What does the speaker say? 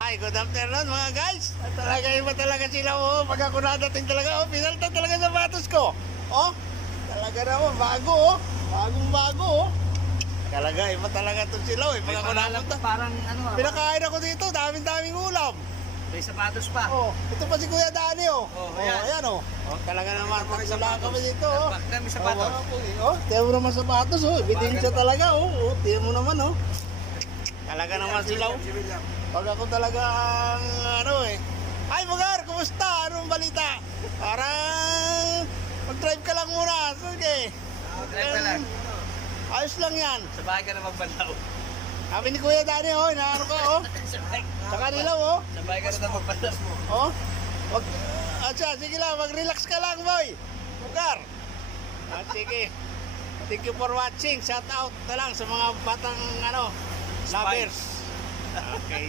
Ay, good afternoon mga guys. Talaga iba talaga sila oh. Pag ako nadating talaga oh, pinalta talaga sapatos ko. Oh, talaga naman bago oh. Bagong-bago oh. Talaga iba talaga to sila oh. Pag ako nadating parang ano pinakain ako dito, daming ulam. may sapatos pa. Oh, ito pa si Kuya Dani oh. Oh, ayan oh. Oh, talaga naman tagsala kami dito oh. May sapatos. Oh, tiyan mo naman sapatos oh. Ebidensya talaga oh. Oh, tiyan mo naman oh. Talaga naman sila oh. Pag ako talagang ano eh. Ay Bugar, kumusta? Anong balita? Parang mag-drive ka lang muna. Sige. Drive ka lang. Ayos lang yan. Sa bahay ka na magbandaw. Sabi ni Kuya Dani oh, inaano ko oh. Sa kanila oh. Sa bahay ka na magbandaw. Oh. Wag, sige lang, mag-relax ka lang boy. Bugar. Sige. Thank you for watching. Shout out na lang sa mga batang ano, lovers. Okay.